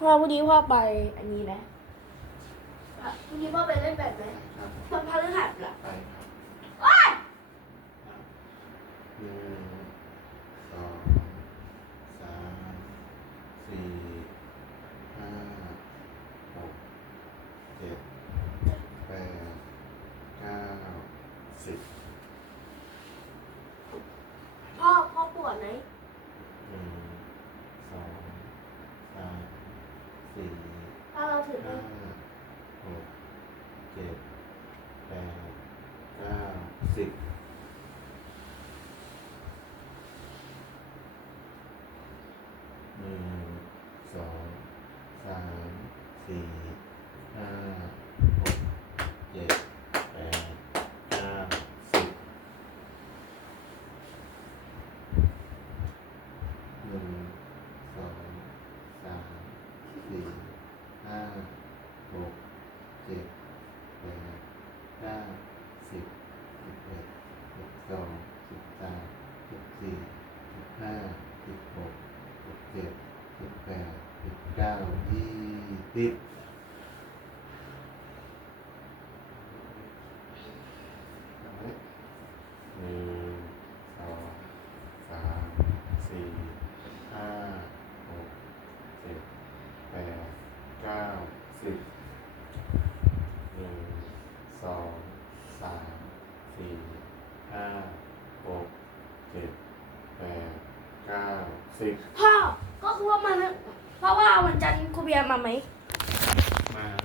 พ่อพรุ่งนี้พ่อไปอันนี้ไหมอะพรุ่งนี้พ่อไปเล่นแบบไหมครับวันพฤหัสล่ะไปครับว้ายหนึ่งสองสามสี่ห้าหกเจ็ดแปดเก้าสิบ พ่อพ่อปวดไหม หนึ่งสองสาม สี่ถ้าเราถือไปห้าหกเจ็ดแปดเก้าสิบหนึ่งสองสามสี่ห้าหกเจ็ดแปดเก้าสิบหนึ่ง สี่ห้าหกเจ็ดแปดเก้าสิบสิบเอ็ดสิบสองสิบสามสิบสี่สิบห้าสิบหกสิบเจ็ดสิบแปดสิบเก้ายี่สิบหนึ่งสองสามสี่ห้าหกเจ็ดแปด เก้าสิบหนึ่งสองสามสี่ห้าหกเจ็ดแปดเก้าสิบ พ่อก็คือว่ามัน เพราะว่าวันจันทร์ครูเบียร์มาไหมม